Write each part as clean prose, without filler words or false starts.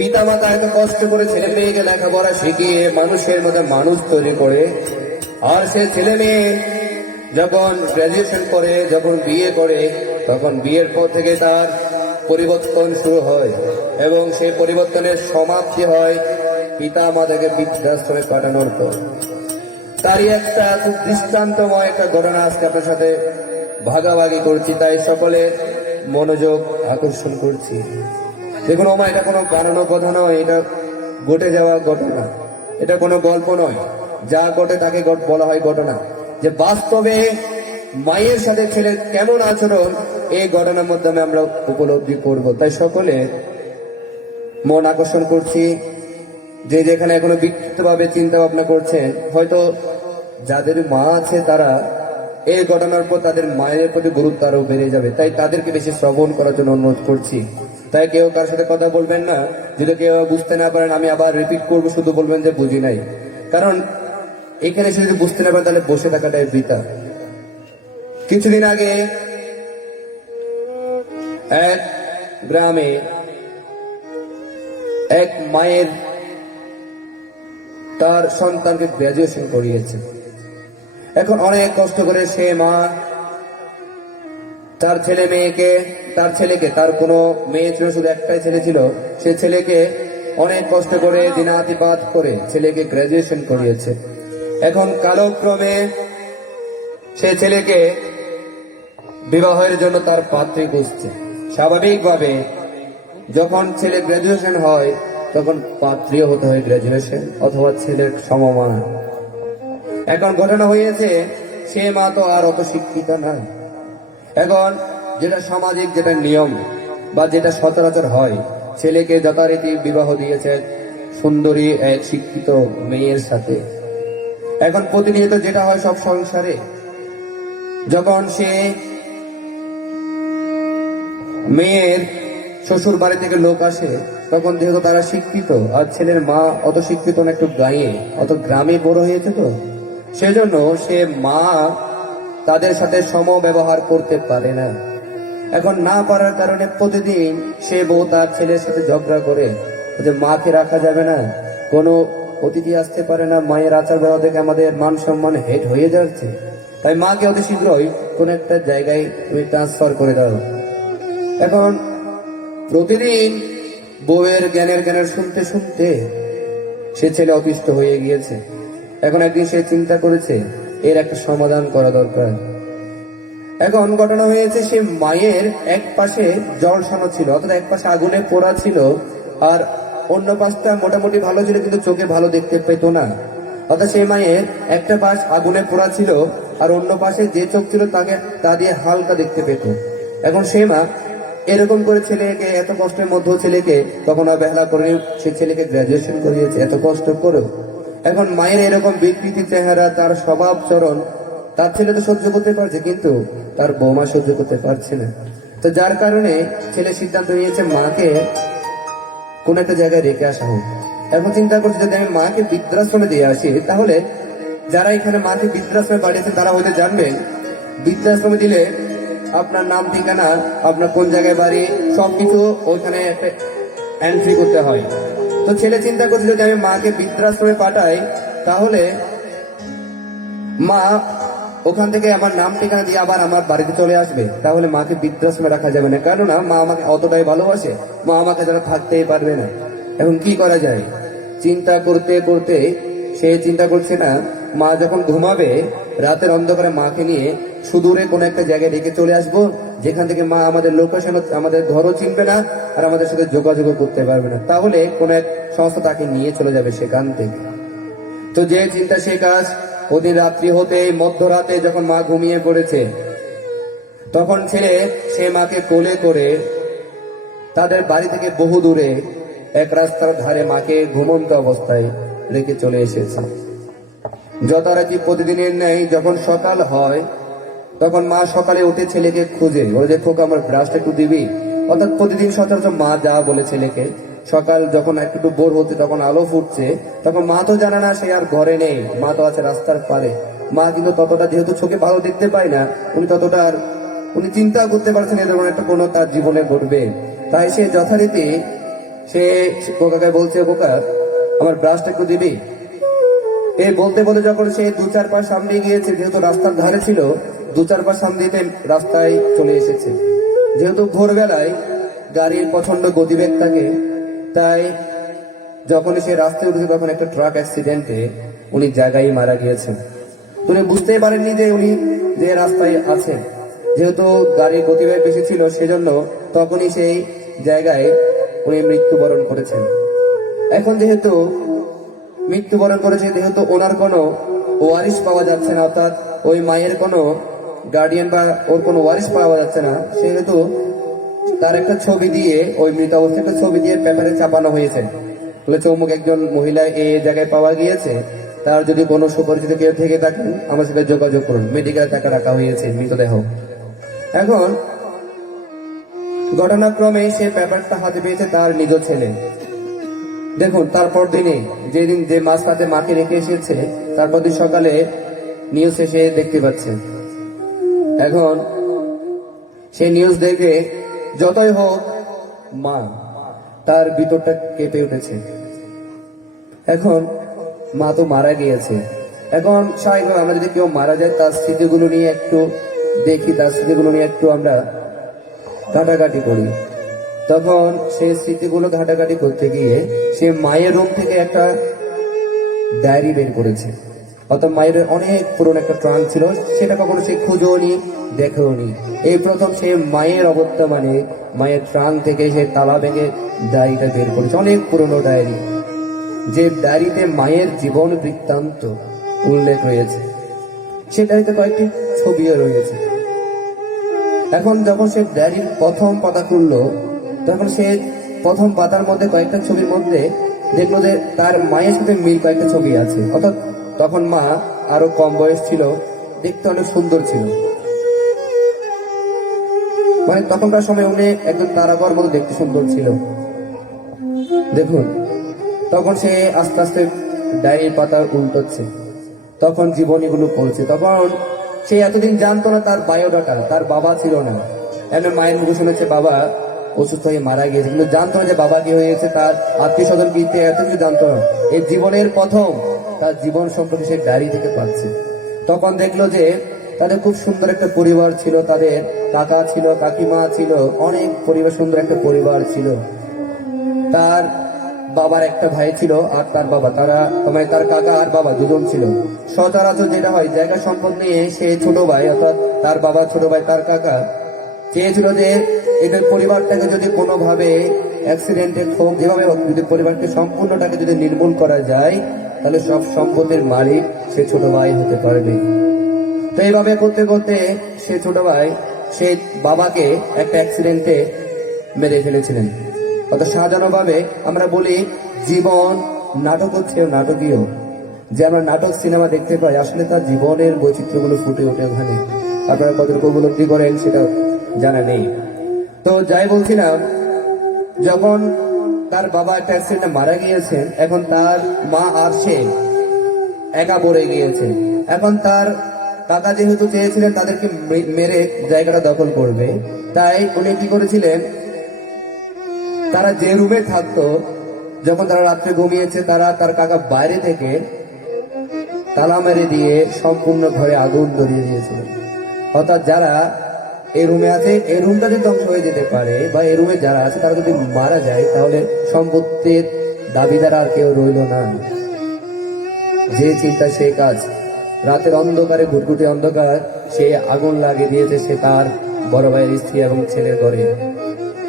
পিতা মাতা এত কষ্ট করে ছেলে মেয়েকে লেখাপড়া শিখিয়ে মানুষের মধ্যে মানুষ তৈরি করে, আর সে ছেলে মেয়ে যখন গ্রাজুয়েশন করে, যখন বিয়ে করে, তখন বিয়ের পর থেকে তার পরিবর্তন শুরু হয় এবং সেই পরিবর্তনের সমাপ্তি হয় পিতা মাতাকে বৃদ্ধাশ্রমে পাঠানোর পর। তারই একটা খুব দৃষ্টান্তময় একটা ঘটনা আজকে আপনার সাথে ভাগাভাগি করছি, তাই সকলের মনোযোগ আকর্ষণ করছি। দেখুন ওমা, এটা কোনো বানানো কথা নয়, এটা ঘটে যাওয়া ঘটনা, এটা কোনো গল্প নয়। যা ঘটে তাকে বলা হয় ঘটনা। যে বাস্তবে মায়ের সাথে ছেলের কেমন আচরণ, এই ঘটনার মাধ্যমে আমরা উপলব্ধি করব। তাই সকলে মন আকর্ষণ করছি, যে যেখানে এখনো বিক্ষিপ্তভাবে চিন্তা ভাবনা করছেন, হয়তো যাদের মা আছে তারা এই ঘটনার পর তাদের মায়ের প্রতি গুরুত্ব আরো বেড়ে যাবে, তাই তাদেরকে বেশি শ্রবণ করার জন্য অনুরোধ করছি। তাই কেউ কার সাথে কথা বলবেন না, যদি কেউ বুঝতে না পারেন আমি আবার রিপিট করবো, শুধু বলবেন যে বুঝি নাই। কারণ এখানে সে যদি বুঝতে না পারেন তাহলে বসে থাকাটাই বৃথা। কিছুদিন আগে এক গ্রামে এক মায়ের তার সন্তানকে গ্রাজুয়েশন করিয়েছে। এখন অনেক কষ্ট করে সে মা তার ছেলেকে, তার কোনো মেয়ে ছিল, শুধু একটাই ছেলে ছিল, সে ছেলেকে অনেক কষ্ট করে দিনাতিপাত করে ছেলেকে গ্রাজুয়েশন করিয়েছে। এখন কালক্রমে সে ছেলেকে বিবাহের জন্য তার পাত্রী খুঁজছে। স্বাভাবিকভাবে যখন ছেলে গ্রাজুয়েশন হয় তখন পাত্রীও হতে হয় গ্রাজুয়েশন অথবা ছেলের সমমান। এখন ঘটনা হয়েছে সে মা তো আর অত শিক্ষিত না। এখন যেটা সামাজিক যেটা নিয়ম বা যেটা সচরাচর হয়, ছেলেকে যথারীতি বিবাহ দিয়েছে সুন্দরী এক শিক্ষিত মেয়ের সাথে। এখন প্রতিনিয়ত যেটা হয় সব সংসারে, যখন সে মেয়ের শ্বশুর বাড়ি থেকে লোক আসে, তখন যেহেতু তারা শিক্ষিত আর ছেলের মা অত শিক্ষিত না, একটু অত গ্রামে বড় হয়েছে, তো সেজন্য সে মা তাদের সাথে সম ব্যবহার করতে পারে না। এখন না পারার কারণে প্রতিদিন সে বউ তার ছেলের সাথে ঝগড়া করে যে মাকে রাখা যাবে না, কোনো অতিথি আসতে পারে না, মায়ের আচার ব্যবহার দেখে আমাদের মান সম্মান হেট হয়ে যাচ্ছে, তাই মাকে অতি শীঘ্রই কোন একটা জায়গায় তুমি ট্রান্সফার করে দাও। এখন প্রতিদিন বউয়ের জ্ঞানের শুনতে শুনতে সে ছেলে অতিষ্ঠ হয়ে গিয়েছে। এখন একদিন সে চিন্তা করেছে এর একটা সমাধান করা দরকার। এখন ঘটনা হয়েছে সে মায়ের এক পাশে জলসানো ছিল, অর্থাৎ এক পাশে আগুনে পোড়া ছিল, আর অন্য পাশটা মোটামুটি ভালো ছিল কিন্তু চোখে ভালো দেখতে পেত না। অর্থাৎ সেই মায়ের একটা পাশ আগুনে পোড়া ছিল আর অন্য পাশে যে চোখ ছিল তাকে তা দিয়ে হালকা দেখতে পেত। এখন সেই মা এরকম করে ছেলেকে, এত কষ্টের মধ্যে ছেলেকে তখন অবহেলা করে সে ছেলেকে গ্রাজুয়েশন করিয়েছে এত কষ্ট করে। এখন মায়ের এরকম বিকৃতি চেহারা, তার স্বভাব চরণ তার ছেলে তো সহ্য করতে পারছে, কিন্তু তার বৌমা সহ্য করতে পারছে না। তো যার কারণে ছেলে সিদ্ধান্ত নিয়েছে মাকে কোন একটা জায়গায় রেখে আসা হোক। এখন চিন্তা করছে যদি আমি মাকে বৃদ্ধাশ্রমে দিয়ে আসি, তাহলে যারা এখানে মাকে বৃদ্ধাশ্রমে পাঠিয়েছে তারা হয়তো জানবেন বৃদ্ধাশ্রমে দিলে আপনার নাম, ঠিকানা, আপনার কোন জায়গায় বাড়ি, সবকিছু ওইখানে একটা এন্ট্রি করতে হয়। তো ছেলে চিন্তা করছে যদি আমি মাকে বৃদ্ধাশ্রমে পাঠাই, তাহলে মা ওখান থেকে আমার নাম ঠিকানা দিয়ে আবার আমার বাড়িতে চলে আসবে, তাহলে মাকে বৃদ্ধাশ্রমে রাখা যাবে না, কেননা মা আমাকে অতটাই ভালোবাসে, মা আমাকে যারা থাকতেই পারবে না। এখন কি করা যায়? চিন্তা করতে করতে সে চিন্তা করছে না, মা যখন ঘুমাবে রাতের অন্ধকারে মাকে নিয়ে সুদূরে কোন একটা জায়গায় রেখে চলে আসবো, যেখান থেকে মা আমাদের লোকেশন, আমাদের ঘরও চিনবে না আর আমাদের সাথে যোগাযোগ করতে পারবে না, তাহলে কোন এক সংস্থা তাকে নিয়ে চলে যাবে সেখান থেকে। তো যে চিন্তা সে কাজ। ওদিন রাত্রি হতে মধ্যরাতে যখন মা ঘুমিয়ে পড়েছে, তখন ছেলে সে মাকে কোলে করে তাদের বাড়ি থেকে বহু দূরে এক রাস্তার ধারে মাকে ঘুমন্ত অবস্থায় রেখে চলে এসেছে। যথারীতি প্রতিদিনের ন্যায় যখন সকাল হয় তখন মা সকালে উঠে ছেলেকে খুঁজে, বলে যে খোকা আমার ব্রাশটা একটু দিবি। অর্থাৎ প্রতিদিন সচরাচর মা যা বলে ছেলেকে, সকাল যখন একটু ভোর হচ্ছে তখন আলো ফুটছে, তখন মা তো জানে না সে আর ঘরে নেই, মা তো আছে রাস্তার পারে। মা কিন্তু ততটা, যেহেতু চোখে ভালো দেখতে পায় না, উনি চিন্তা করতে পারছেন এ ধরনের একটা কোনো তার জীবনে ঘটবে। তাই সে যথারীতি সে খোকাকে বলছে, খোকা আমার ব্রাশটা একটু দিবি? এই বলতে বলে যখন সে 2-4 পা সামনে গিয়েছে, যেহেতু রাস্তার ধারে ছিল, 2-4 পা সামনে দিয়ে রাস্তায় চলে এসেছে। যেহেতু ভোরবেলায় গাড়ির প্রচন্ড গতিবেগ থাকে, তাই যখন সে রাস্তায় উঠেছে তখন একটা ট্রাক অ্যাক্সিডেন্টে উনি জায়গায় মারা গিয়েছেন। উনি বুঝতেই পারেননি যে উনি যে রাস্তায় আছেন। যেহেতু গাড়ির গতিবেগ বেশি ছিল, সেজন্য তখনই সেই জায়গায় উনি মৃত্যুবরণ করেছেন। এখন যেহেতু মৃত্যুবরণ করেছে, যেহেতু ওনার কোনো ওয়ারিশ পাওয়া যাচ্ছে না, অর্থাৎ ওই মায়ের কোনো গার্ডিয়ান বা ওর কোনো ওয়ারিশ পাওয়া যাচ্ছে না, সেহেতু তার একটা ছবি দিয়ে, ওই মৃত অবস্থায় একটা ছবি দিয়ে পেপারে চাপানো হয়েছে। বলেছে অমুক একজন মহিলা এই জায়গায় পাওয়া গিয়েছে, তার যদি কোনো সুপরিচিত কেউ থেকে থাকেন আমার সাথে যোগাযোগ করুন। মেডিকেলে টাকা রাখা হয়েছে মৃতদেহ। এখন ঘটনাক্রমে সে পেপারটা হাতে পেয়েছে তার নিজ ছেলে। দেখুন, তারপর দিনে যেদিন যে মাছ তাতে মাকে রেখে এসেছে, তারপর দিন সকালে নিউজ এসে দেখতে পাচ্ছে। এখন সে নিউজ দেখে যতই হোক মা তার ভিতরটা কেঁপে উঠেছে। এখন মা তো মারা গিয়েছে। এখন স্বাভাবিকভাবে আমরা যদি কেউ মারা যায় তার স্মৃতিগুলো নিয়ে একটু দেখি, তার স্মৃতিগুলো নিয়ে একটু আমরা ঘাটাঘাটি করি। তখন সে স্মৃতিগুলো ঘাটাঘাটি করতে গিয়ে সে মায়ের রুম থেকে একটা ডায়েরি বের করেছে। অর্থাৎ মায়ের অনেক পুরনো একটা ট্রাঙ্ক ছিল, সেটা কখনো সে খুঁজেও নি, দেখেও নি। এই প্রথম সে মায়ের অবর্তমানে মায়ের ট্রাঙ্ক থেকে সে তালা ভেঙে ডায়েরিটা বের করেছে। অনেক পুরনো ডায়েরি, যে ডায়েরিতে মায়ের জীবন বৃত্তান্ত উল্লেখ রয়েছে। সে ডায়েরিতে কয়েকটি ছবিও রয়েছে। এখন যখন সে ডায়েরির প্রথম পাতা খুললো, তখন সে প্রথম পাতার মধ্যে কয়েকটা ছবির মধ্যে দেখলো যে তার মায়ের সাথে মিল কয়েকটা ছবি আছে। অর্থাৎ তখন মা আরো কম বয়স ছিল, দেখতে অনেক সুন্দর ছিল, মানে তখনকার সময় উনি একজন তারাগর মতো দেখতে সুন্দর ছিল। দেখুন, তখন সে আস্তে আস্তে ডায়েরির পাতা উল্টোচ্ছে, তখন জীবনীগুলো পড়ছে। তখন সে এতদিন জানতো না তার বায়োডাটা, তার বাবা ছিল না। এমন মায়ের মুখে শুনেছে বাবা অসুস্থ হয়ে মারা গিয়েছে, কিন্তু জানতো না যে বাবা কি হয়েছে, তার আত্মীয় স্বজন কি, এত কিছু জানতো না। এই জীবনের প্রথম তার জীবন সম্পর্কে সে ডায়েরি থেকে পাচ্ছে। তখন দেখলো যে তাদের খুব সুন্দর একটা পরিবার ছিল, তাদের কাকা ছিল, কাকিমা ছিল, অনেক পরিবার, সুন্দর একটা পরিবার ছিল। তার বাবার একটা ভাই ছিল আর তার বাবা, তারা মানে তার কাকা আর বাবা দুজন ছিল। সচরাচর যেটা হয়, জায়গা সম্পদ নিয়ে সে ছোট ভাই, অর্থাৎ তার বাবা ছোট ভাই তার কাকা চেয়েছিল যে এদের পরিবারটাকে যদি কোনোভাবে অ্যাক্সিডেন্টে হোক, যেভাবে হোক, যদি পরিবারকে সম্পূর্ণটাকে যদি নির্মূল করা যায়, তাহলে সব সম্পদের মালিক সে ছোট ভাই হতে পারবে। তো এইভাবে করতে করতে সে ছোট ভাই সে বাবাকে একটা অ্যাক্সিডেন্টে মেরে ফেলেছিলেন। অত সাজানো ভাবে আমরা বলি জীবন নাটক হচ্ছে নাটকীয়। যে আমরা নাটক সিনেমা দেখতে পাই, আসলে তার জীবনের বৈচিত্র্যগুলো ফুটে ওঠে ওখানে। আপনারা কতটুকু উপলব্ধি করেন সেটা জানা নেই। তো যাই বলছিলাম, যখন তার বাবা একটা অ্যাক্সিডেন্টে মারা গিয়েছেন, এখন তার মা আর সে একা পড়ে গিয়েছে। এখন তার কাকা যেহেতু চেয়েছিলেন তাদেরকে মেরে জায়গাটা দখল করবে, তাই উনি কি করেছিলেন, তারা যে রুমে থাকতো, যখন তারা রাত্রে ঘুমিয়েছে, তারা তার কাকা বাইরে থেকে তালা মেরে দিয়ে সম্পূর্ণ ঘরে আগুন ধরিয়ে দিয়েছিল। অর্থাৎ যারা এই রুমে আছে, এই রুমটা যদি ধ্বংস হয়ে যেতে পারে, বা এই রুমে যারা আছে তারা যদি মারা যায়, তাহলে সম্পত্তির দাবিদার আর কেউ রইল না। যে চিন্তা সেই কাজ। রাতের অন্ধকারে, ঘুটঘুটে অন্ধকার, সে আগুন লাগিয়ে দিয়েছে সে তার বড় ভাইয়ের স্ত্রী এবং ছেলের ঘরে।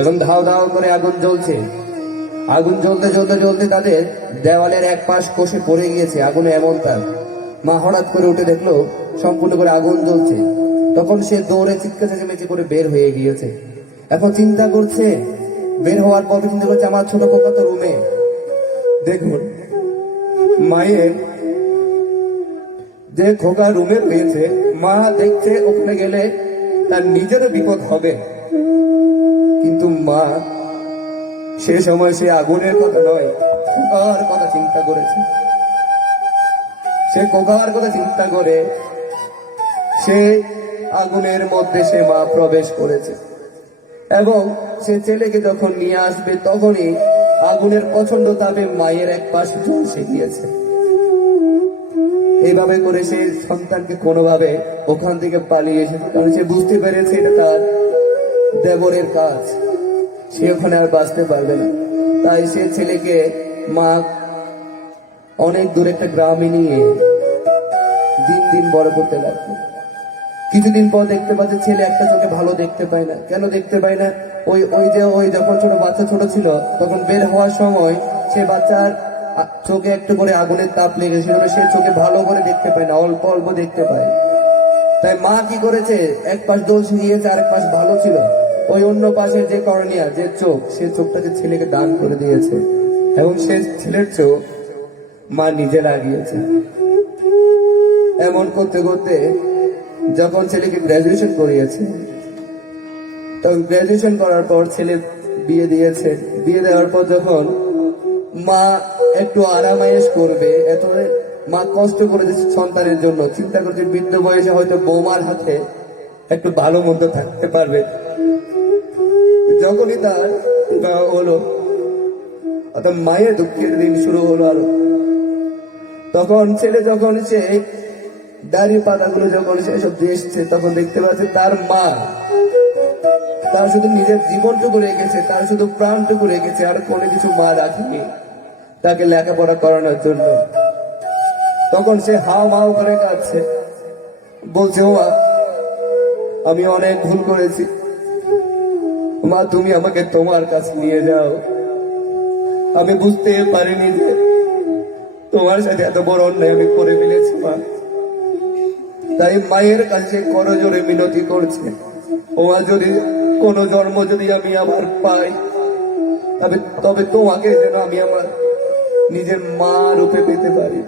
এখন ধাও ধাও করে আগুন জ্বলছে। আগুন জ্বলতে জ্বলতে জ্বলতে তাদের দেওয়ালের এক পাশ কষে পড়ে গিয়েছে আগুনে এমন তার। মা হঠাৎ করে উঠে দেখলো সম্পূর্ণ করে আগুন জ্বলছে। তখন সে দৌড়ে চিৎকার চেঁচামেচি করে বের হয়ে গিয়েছে। এখন চিন্তা করছে, বের হওয়ার পথে চিন্তা করছে আমার ছোট খোকা তো রুমে। দেখুন, মায়ের যে খোকা রুমে রয়েছে, মা দেখছে ওখানে গেলে তার নিজেরও বিপদ হবে, কিন্তু মা সে সময় সে আগুনের কথা নয়, খোকার কথা চিন্তা করেছে। সে খোকার কথা চিন্তা করে সে আগুনের মধ্যে সে মা প্রবেশ করেছে, এবং সে ছেলেকে যখন নিয়ে আসবে তখনই আগুনের প্রচন্ড তাপে মায়ের এক পাশ ঝলসে গিয়েছে। এইভাবে করে সে সন্তানকে কোনোভাবে ওখান থেকে পালিয়ে এসেছে, কারণ সে বুঝতে পেরেছে এটা তার দেবরের কাজ, সে ওখানে আর বাঁচতে পারবে না। তাই সে ছেলেকে মা অনেক দূর একটা গ্রামে নিয়ে দিন দিন বড় করতে লাগলো। কিছুদিন পর দেখতে পাচ্ছে ছেলে একটা চোখে ভালো দেখতে পায় না। কেন দেখতে পায় না? ওই যখন ছোট বাচ্চা ছোট ছিল তখন বের হওয়ার সময় সে বাচ্চার চোখে একটু করে আগুনের তাপ লেগেছিল, সে চোখে ভালো করে দেখতে পায় না, অল্প অল্প দেখতে পায়। তাই মা কি করেছে, এক পাশ দোষ নিয়েছে, আর এক পাশ ভালো ছিল, ওই অন্য পাশের যে কর্নিয়া, যে চোখ, সে চোখটাকে ছেলেকে দান করে দিয়েছে এবং সে ছেলের চোখ মা নিজে লাগিয়েছে। এমন করতে করতে যখন ছেলেকে গ্রাজুয়েশন করিয়েছে, তখন গ্রাজুয়েশন করার পর ছেলে বিয়ে দিয়েছে। বিয়ে দেওয়ার পর যখন মা একটু আরামায়েশ করবে, এত মা কষ্ট করে দিচ্ছে সন্তানের জন্য, চিন্তা করছে বৃদ্ধ বয়সে হয়তো বৌমার হাতে একটু ভালো মন্দ থাকতে পারবে। যখনই তার বিবাহ হলো, অর্থাৎ মায়ের দুঃখের দিন শুরু হলো আরো। তখন ছেলে যখন সে দাড়ি পাতাগুলো যখন সেসব এসছে, তখন দেখতে পাচ্ছে তার মা তার শুধু নিজের জীবনটুকু রেখেছে, তার শুধু প্রাণটুকু রেখেছে, আর কোনো কিছু মা রাখেনি তাকে লেখাপড়া করানোর জন্য। তখন সে হাও মাও করে কাঁদছে, বলছে, ও মা, আমি অনেক ভুল করেছি মা, তুমি আমাকে তোমার কাছে নিয়ে যাও। আমি বুঝতে পারিনি যে তোমার সাথে এত বড় অন্যায় আমি করে ফেলেছি মা। তাই মায়ের কাছে করজোরে মিনতি করছে, ও মা, যদি কোনো জন্ম যদি আমি আবার পাই, তবে তোমাকে যেন আমি আমার নিজের মা রূপে পেতে পারি।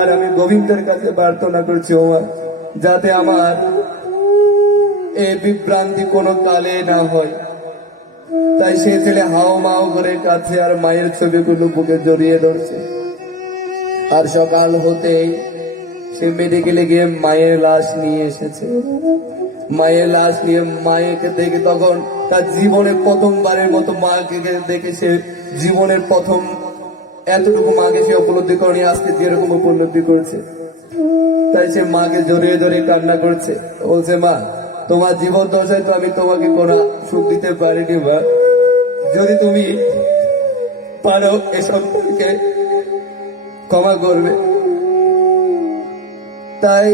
আর আমি গোবিন্দের কাছে প্রার্থনা করছি, ও মা, যাতে আমার এই বিভ্রান্তি কোনো কালে না হয়। তাই সে ছেলে হাও মাও করে কাছে আর মায়ের ছবিগুলো বুকে জড়িয়ে ধরছে। আর সকাল হতেই সে মেডিকেলে গিয়ে মায়ের লাশ নিয়ে এসেছে। মায়ের লাশ নিয়ে মায়েকে দেখে তখন তার জীবনে প্রথমবারের মতো মাকে দেখে সে জীবনের প্রথম এতটুকু মাকে সে উপলব্ধি করেনি, আজকে যেরকম উপলব্ধি করেছে। তাই সে মাকে জড়িয়ে ধরে কান্না করছে, বলছে, মা, তোমার জীবন দশায় তো আমি তোমাকে কোনো সুখ দিতে পারিনি মা, যদি তুমি পারো এসব ক্ষমা করবে। তাই